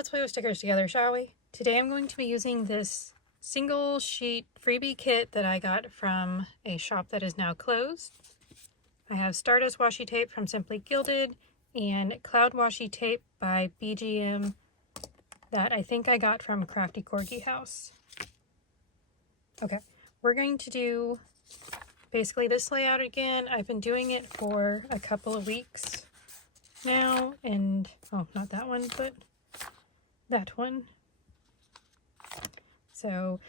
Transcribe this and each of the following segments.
Let's play with stickers together, shall we? Today I'm going to be using this single sheet freebie kit that I got from a shop that is now closed. I have Stardust washi tape from Simply Gilded and cloud washi tape by BGM that I think I got from CraftyCorgiHouse. Okay, we're going to do basically this layout again. I've been doing it for a couple of weeks now, and oh, not that one, but that one. So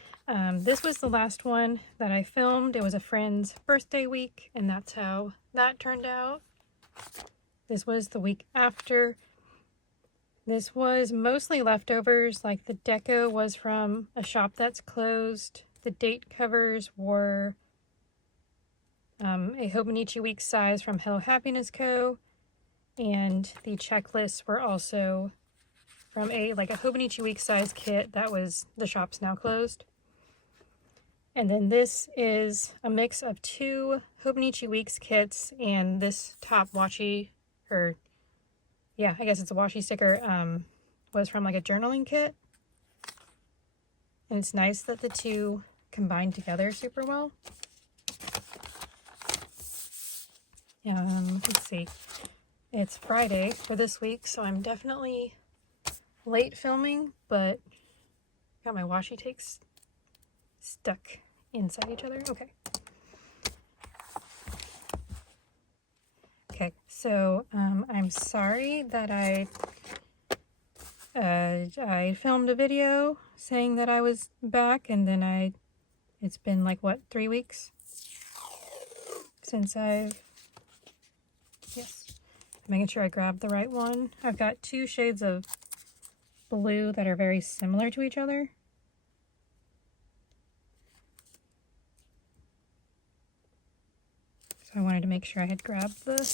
this was the last one that I filmed. It was a friend's birthday week, and that's how that turned out. This was the week after. This was mostly leftovers, like the deco was from a shop that's closed. The date covers were a Hobonichi Week size from Hello Happiness Co. And the checklists were also from a Hobonichi Week size kit that was the shop's now closed. And then this is a mix of two Hobonichi Weeks kits and this top washi, or yeah, I guess it's a washi sticker, was from like a journaling kit. And it's nice that the two combine together super well. Let's see. It's Friday for this week, so I'm definitely late filming, but got my washi tapes stuck inside each other. Okay, so I'm sorry that I filmed a video saying that I was back, and then it's been like, what, 3 weeks since yes, making sure I grabbed the right one. I've got two shades of blue that are very similar to each other. So I wanted to make sure I had grabbed the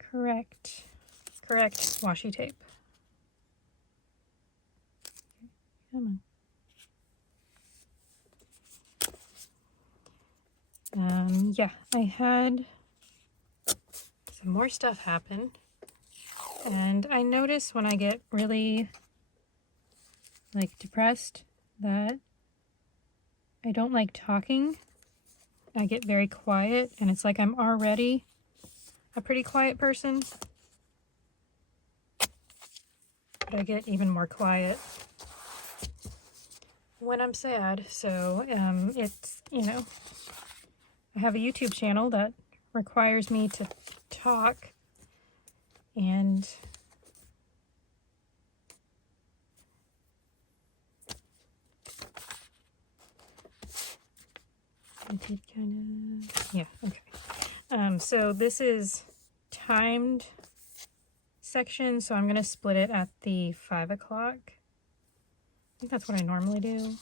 correct washi tape. Come on. Yeah, I had some more stuff happen. And I notice when I get really depressed that I don't like talking. I get very quiet, and it's like I'm already a pretty quiet person, but I get even more quiet when I'm sad. So it's, I have a YouTube channel that requires me to talk, and I did kind of, yeah, okay. So this is timed section, so I'm going to split it at the 5 o'clock. I think that's what I normally do.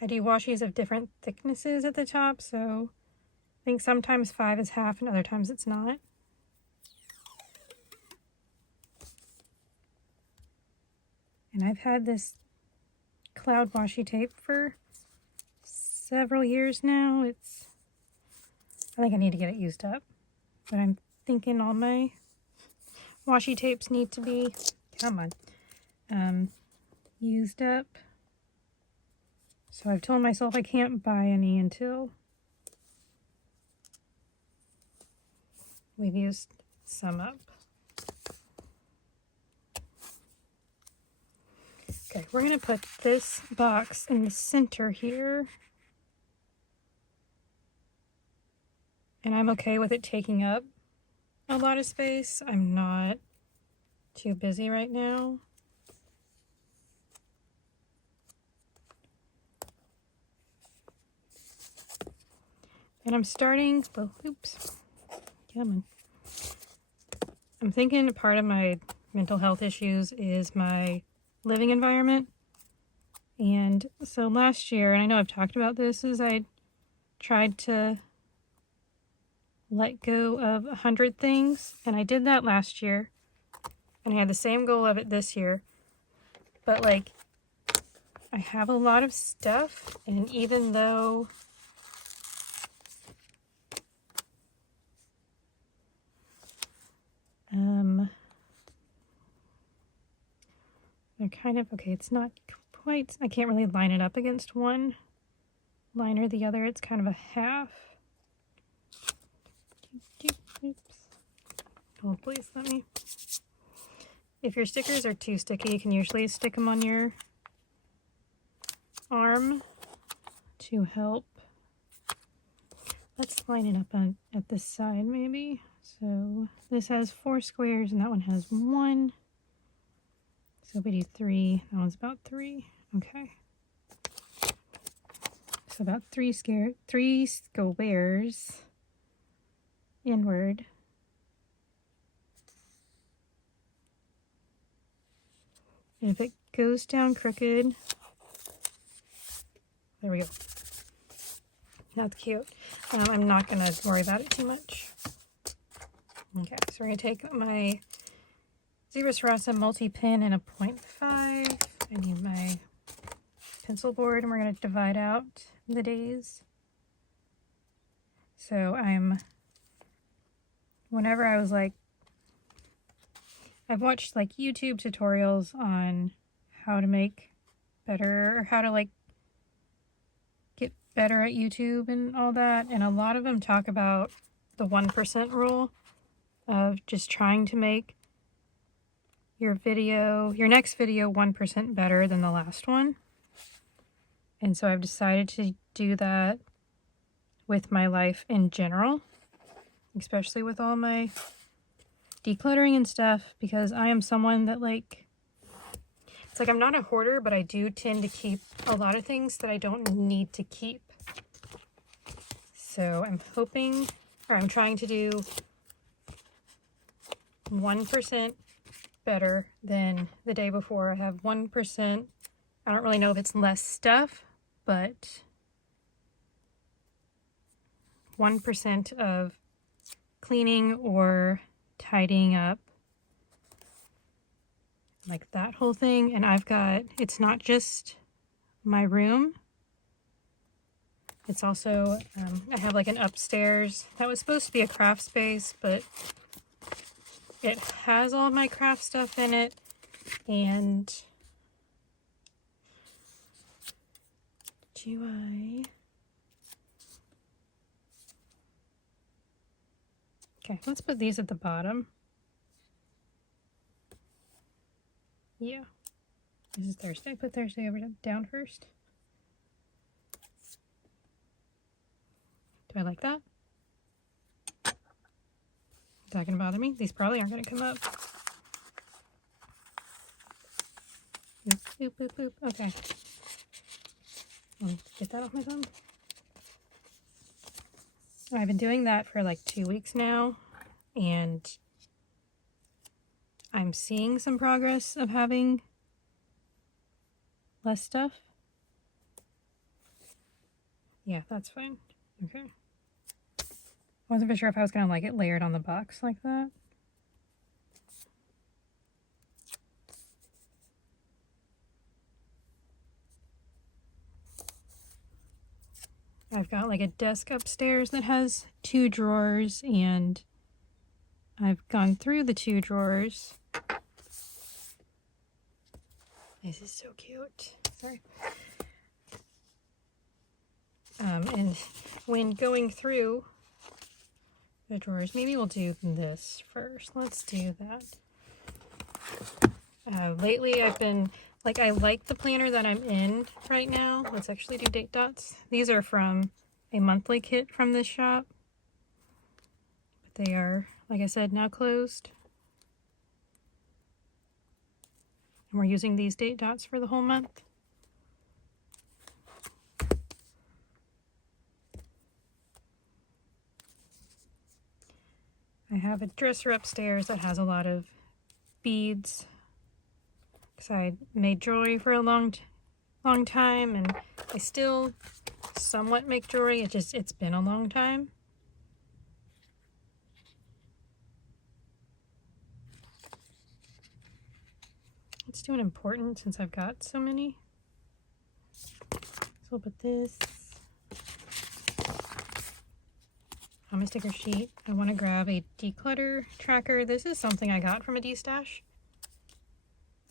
I do washis of different thicknesses at the top, so I think sometimes 5 is half and other times it's not. And I've had this cloud washi tape for several years now. I think I need to get it used up, but I'm thinking all my washi tapes need to be, used up. So I've told myself I can't buy any until we've used some up. Okay, we're going to put this box in the center here. And I'm okay with it taking up a lot of space. I'm not too busy right now. And I'm starting, oh, oops, come on. I'm thinking part of my mental health issues is my living environment. And so last year, and I know I've talked about this, is I tried to let go of 100 things, and I did that last year, and I had the same goal of it this year. But I have a lot of stuff, and even though They're kind of, okay, it's not quite, I can't really line it up against one line or the other. It's kind of a half. Oops. Oh, please let me. If your stickers are too sticky, you can usually stick them on your arm to help. Let's line it up at this side maybe. So this has 4 squares and that one has 1. So we do 3. That one's about 3. Okay. So about 3 squares inward. And if it goes down crooked, there we go. That's cute. I'm not going to worry about it too much. Okay, so we're going to take my Zebra Sarasa multi-pin and a 0.5. I need my pencil board, and we're going to divide out the days. So whenever I was like, I've watched like YouTube tutorials on how to make better, or how to like get better at YouTube and all that, and a lot of them talk about the 1% rule of just trying to make your next video 1% better than the last one. And so I've decided to do that with my life in general, especially with all my decluttering and stuff, because I am someone that like, it's like I'm not a hoarder, but I do tend to keep a lot of things that I don't need to keep. So I'm hoping, or I'm trying to do 1% better than the day before. I have 1%. I don't really know if it's less stuff, but 1% of cleaning or tidying up, like that whole thing. And I've got, it's not just my room, it's also, I have like an upstairs that was supposed to be a craft space, but it has all of my craft stuff in it. And okay, let's put these at the bottom. Yeah, this is Thursday. Put Thursday down first. Do I like that? Is that gonna bother me? These probably aren't gonna come up. Boop, boop, boop, boop. Okay. Get that off my thumb. I've been doing that for like 2 weeks now, and I'm seeing some progress of having less stuff. Yeah, that's fine. Okay. I wasn't for sure if I was going to like it layered on the box like that. I've got like a desk upstairs that has 2 drawers, and I've gone through the 2 drawers. This is so cute. Sorry. And when going through the drawers, maybe we'll do this first. Let's do that. Lately I've been, like, I like the planner that I'm in right now. Let's actually do date dots. These are from a monthly kit from this shop. But they are, like I said, now closed. And we're using these date dots for the whole month. I have a dresser upstairs that has a lot of beads, because I made jewelry for a long time, and I still somewhat make jewelry. It's been a long time. Let's do an important since I've got so many. So we'll put this on my sticker sheet. I want to grab a declutter tracker. This is something I got from a D-stash.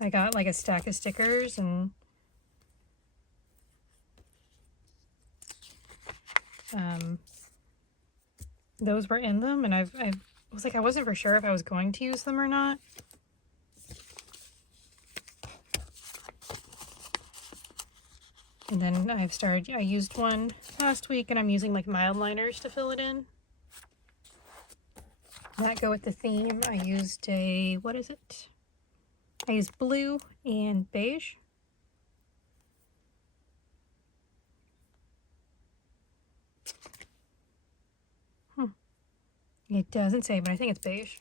I got like a stack of stickers, and those were in them, and I was like, I wasn't for sure if I was going to use them or not. And then I used one last week, and I'm using like mild liners to fill it in. That go with the theme. I used what is it? I used blue and beige. It doesn't say, but I think it's beige.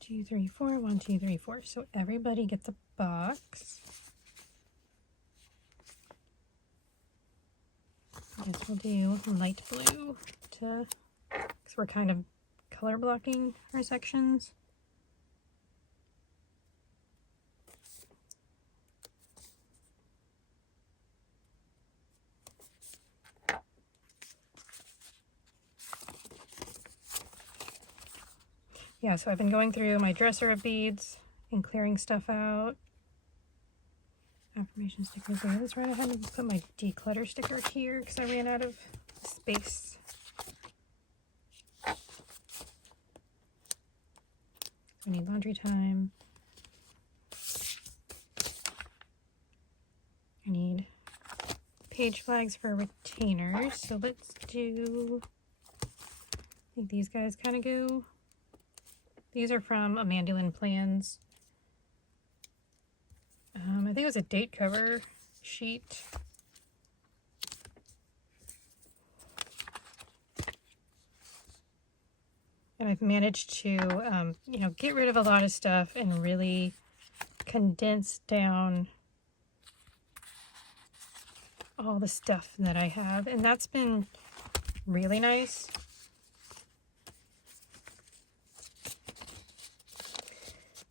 2, 3, 4. 1, 2, 3, 4. So everybody gets a box. I guess we'll do light blue because we're kind of color blocking our sections. Yeah, so I've been going through my dresser of beads and clearing stuff out. Affirmation stickers there. That's right, I had to put my declutter sticker here because I ran out of space. I need laundry time. I need page flags for retainers. So let's do, I think these guys kind of go. These are from Amandulin Plans. I think it was a date cover sheet. And I've managed to, you know, get rid of a lot of stuff and really condense down all the stuff that I have. And that's been really nice.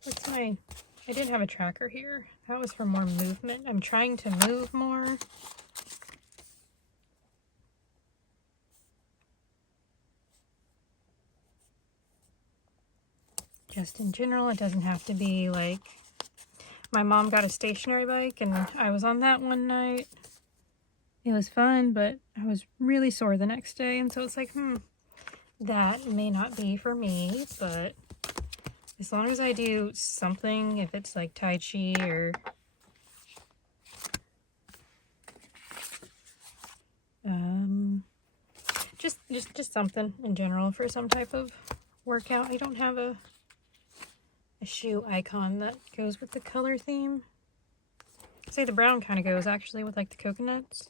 What's my, I did have a tracker here. That was for more movement. I'm trying to move more. Just in general, it doesn't have to be like, my mom got a stationary bike and I was on that one night. It was fun, but I was really sore the next day. And so it's like, that may not be for me, but as long as I do something, if it's like Tai Chi or just something in general for some type of workout. I don't have a shoe icon that goes with the color theme. I'd say the brown kind of goes actually with like the coconuts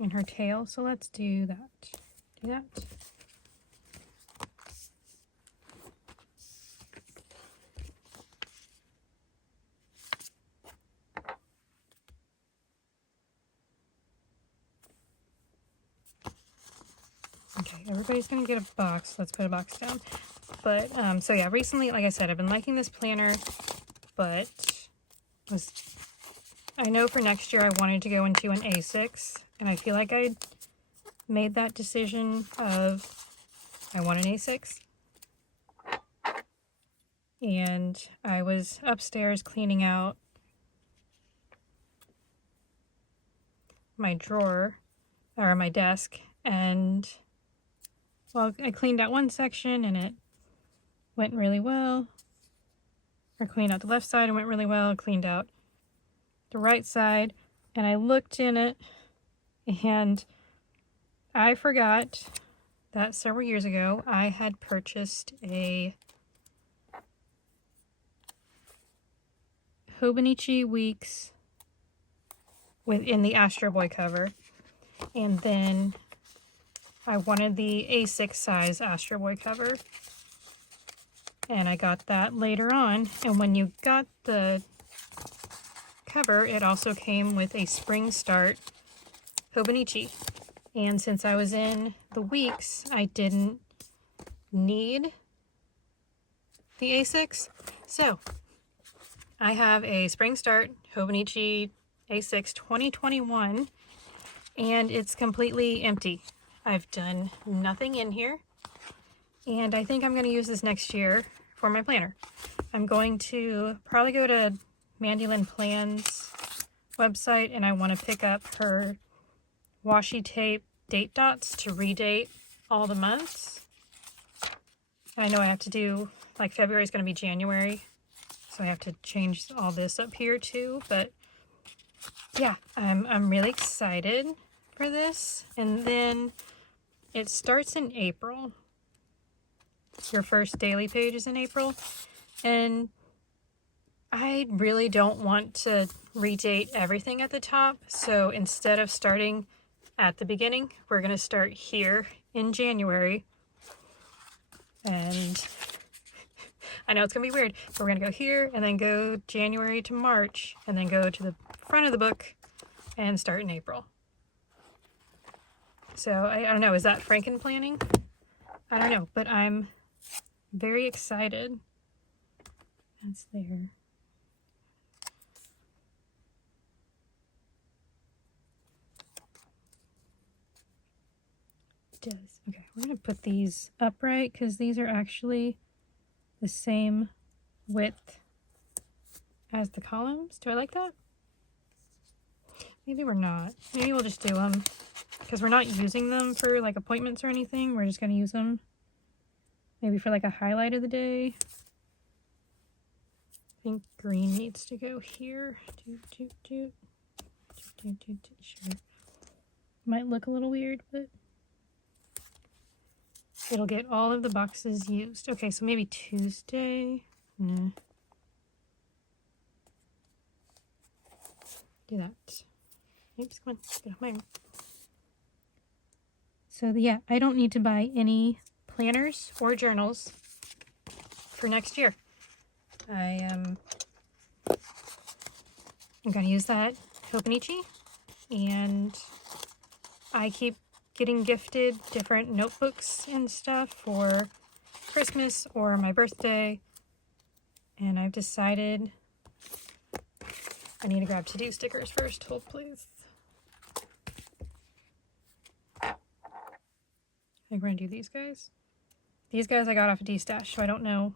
in her tail. So let's do that. Do that. Okay, everybody's gonna get a box. Let's put a box down. But, so yeah, recently, like I said, I've been liking this planner, but I know for next year I wanted to go into an A6, and I feel like I made that decision of I want an A6. And I was upstairs cleaning out my drawer, or my desk, and well, I cleaned out one section and it went really well. I cleaned out the left side and went really well. Cleaned out the right side, and I looked in it, and I forgot that several years ago I had purchased a Hobonichi Weeks within the Astro Boy cover, and then I wanted the A6 size Astro Boy cover, and I got that later on. And when you got the cover, it also came with a Spring Start Hobonichi. And since I was in the weeks, I didn't need the A6. So I have a Spring Start Hobonichi A6 2021, and it's completely empty. I've done nothing in here, and I think I'm going to use this next year for my planner. I'm going to probably go to Mandy Lynn Plan's website, and I want to pick up her washi tape date dots to redate all the months. I know I have to do, like, February is going to be January, so I have to change all this up here too, but yeah, I'm really excited for this. And then it starts in April. Your first daily page is in April, and I really don't want to redate everything at the top, so instead of starting at the beginning, we're going to start here in January. And I know it's going to be weird, but we're going to go here and then go January to March and then go to the front of the book and start in April. So I don't know, is that Franken planning? I don't know, but I'm very excited. That's there. Does. Okay, we're going to put these upright because these are actually the same width as the columns. Do I like that? Maybe we're not. Maybe we'll just do them because we're not using them for like appointments or anything. We're just going to use them maybe for like a highlight of the day. I think green needs to go here. Sure. Might look a little weird, but it'll get all of the boxes used. Okay, so maybe Tuesday. No. Do that. Oops, come on, get off my arm. So yeah, I don't need to buy any planners or journals for next year. I'm gonna use that Hobonichi, and I keep getting gifted different notebooks and stuff for Christmas or my birthday, and I've decided I need to grab to-do stickers first. Hold please. I think we're gonna do these guys. These guys I got off of D-Stash, so I don't know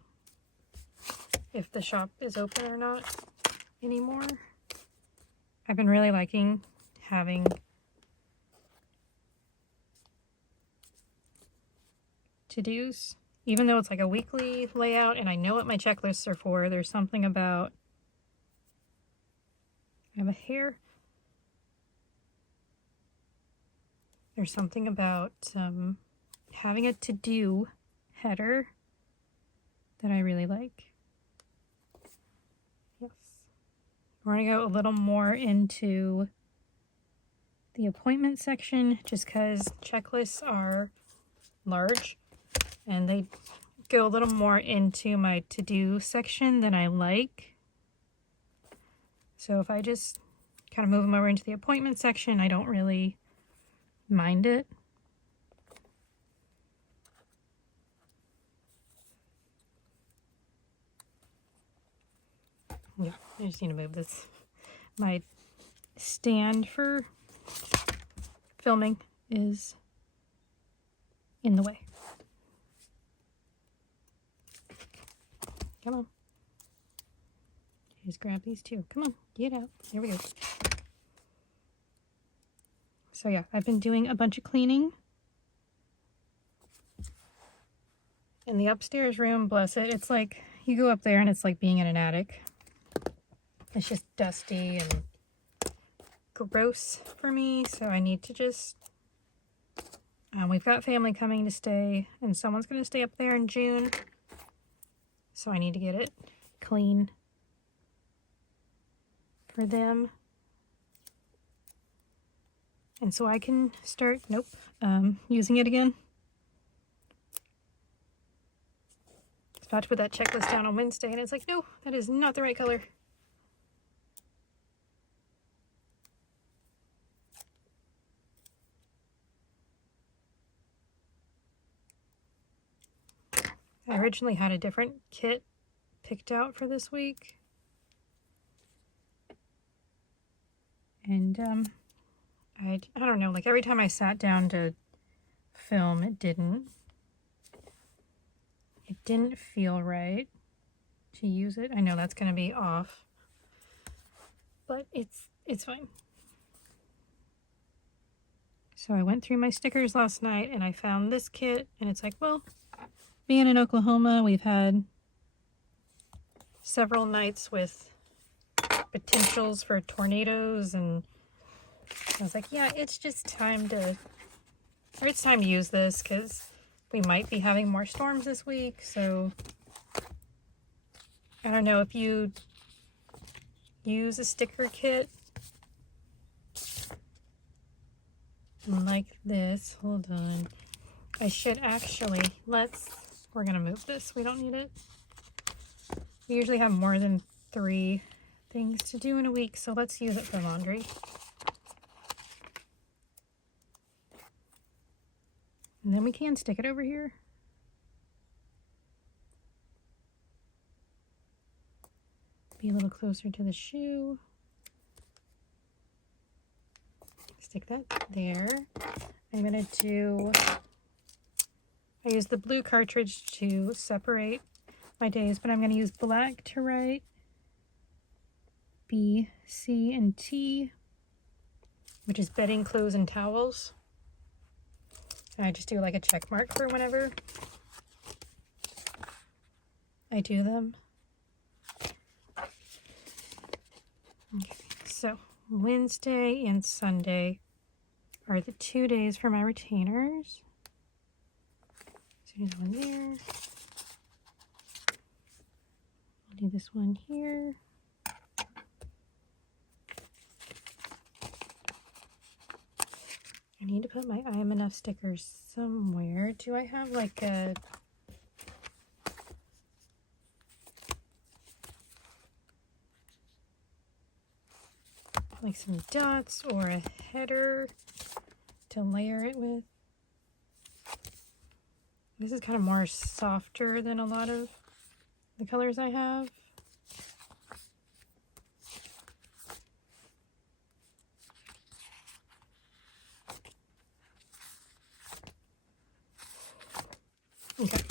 if the shop is open or not anymore. I've been really liking having to-dos, even though it's like a weekly layout and I know what my checklists are for. There's something about, I have a hair. There's something about having a to-do header that I really like. Yes. We're going to go a little more into the appointment section just because checklists are large and they go a little more into my to-do section than I like. So if I just kind of move them over into the appointment section, I don't really mind it. Yeah, I just need to move this. My stand for filming is in the way. Come on. Just grab these two. Come on, get out. There we go. So yeah, I've been doing a bunch of cleaning in the upstairs room. Bless it. It's like you go up there and it's like being in an attic. It's just dusty and gross for me, so I need to just we've got family coming to stay, and someone's going to stay up there in June, so I need to get it clean for them. And so I can start, using it again. I was about to put that checklist down on Wednesday, and it's like, no, that is not the right color. I originally had a different kit picked out for this week. And I don't know, like every time I sat down to film, it didn't feel right. to use it. I know that's going to be off, but it's fine. So I went through my stickers last night and I found this kit, and it's like, well, being in Oklahoma, we've had several nights with potentials for tornadoes, and I was like, yeah, it's just time to, or it's time to use this because we might be having more storms this week. So I don't know if you use a sticker kit like this. Hold on. I should actually, we're gonna move this. We don't need it. We usually have more than 3 things to do in a week, so let's use it for laundry. And then we can stick it over here. Be a little closer to the shoe. Stick that there. I'm gonna do, I use the blue cartridge to separate my days, but I'm gonna use black to write B, C, and T, which is bedding, clothes, and towels. And I just do like a check mark for whenever I do them. Okay, so Wednesday and Sunday are the 2 days for my retainers. So do that one there. I'll do this one here. I need to put my I Am Enough stickers somewhere. Do I have like a... like some dots or a header to layer it with? This is kind of more softer than a lot of the colors I have. Okay.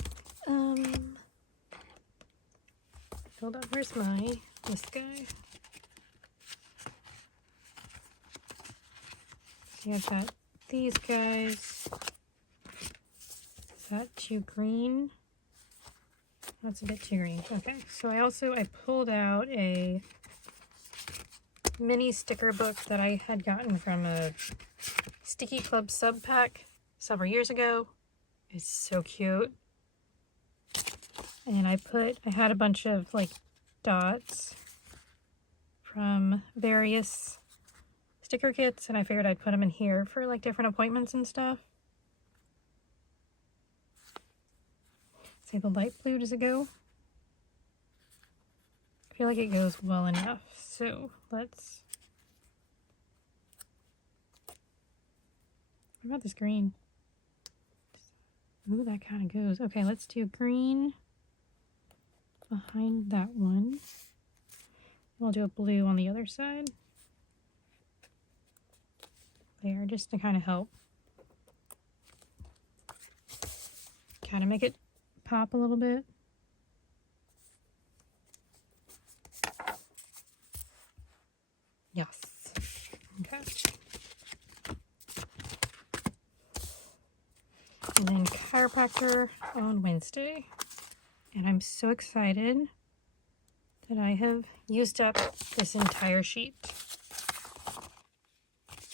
Hold on, where's this guy? So I've got these guys. Is that too green? That's a bit too green. Okay, so I pulled out a mini sticker book that I had gotten from a Sticky Club sub pack several years ago. It's so cute. And I had a bunch of like dots from various sticker kits, and I figured I'd put them in here for like different appointments and stuff. Say the light blue, does it go? I feel like it goes well enough. So let's... What about this green? Ooh, that kind of goes. Okay, let's do green behind that one. We'll do a blue on the other side. There, just to kind of help. Kind of make it pop a little bit. Yes. Okay. And then chiropractor on Wednesday. And I'm so excited that I have used up this entire sheet.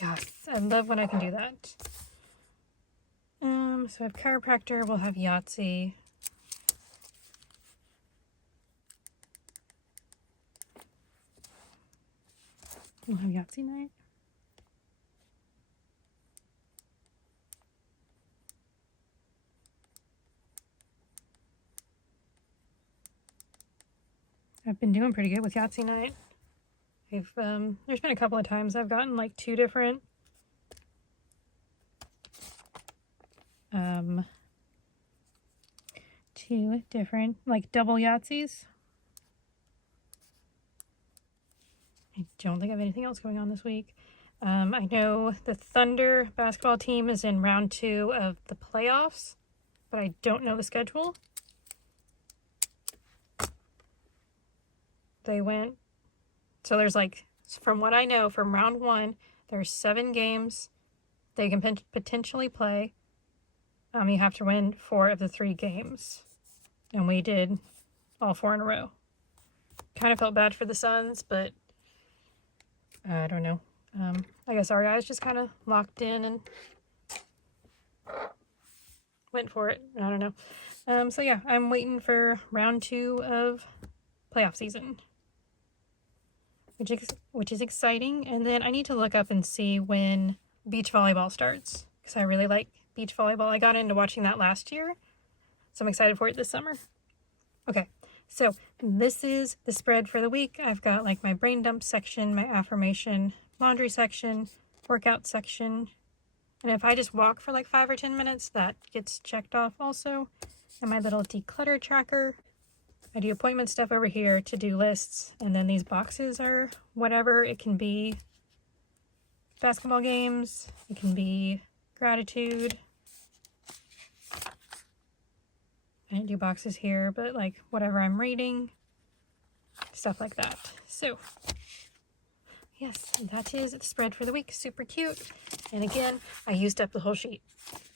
Yes, I love when I can do that. So I have chiropractor, we'll have Yahtzee. We'll have Yahtzee night. I've been doing pretty good with Yahtzee night. There's been a couple of times I've gotten like 2 different like double Yahtzees. I don't think I have anything else going on this week. I know the Thunder basketball team is in round 2 of the playoffs, but I don't know the schedule. They went, so there's like, from what I know, from round 1, there's 7 games they can potentially play. You have to win 4 of the 3 games. And we did all 4 in a row. Kind of felt bad for the Suns, but I don't know. I guess our guys just kind of locked in and went for it. I don't know. So yeah, I'm waiting for round 2 of playoff season, which is exciting. And then I need to look up and see when beach volleyball starts, because I really like beach volleyball. I got into watching that last year, so I'm excited for it this summer. Okay, so this is the spread for the week. I've got like my brain dump section, my affirmation, laundry section, workout section, and if I just walk for like 5 or 10 minutes, that gets checked off also. And my little declutter tracker. I do appointment stuff over here, to-do lists, and then these boxes are whatever. It can be basketball games, it can be gratitude. I didn't do boxes here, but like whatever I'm reading, stuff like that. So yes, that is the spread for the week. Super cute. And again, I used up the whole sheet.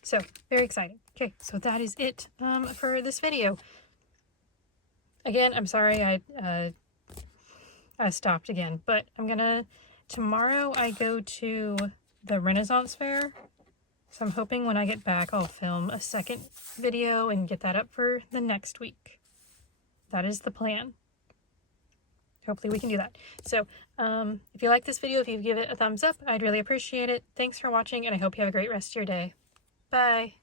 So very exciting. Okay, so that is it for this video. Again, I'm sorry I stopped again, but tomorrow I go to the Renaissance Fair. So I'm hoping when I get back, I'll film a second video and get that up for the next week. That is the plan. Hopefully we can do that. So if you like this video, if you give it a thumbs up, I'd really appreciate it. Thanks for watching, and I hope you have a great rest of your day. Bye.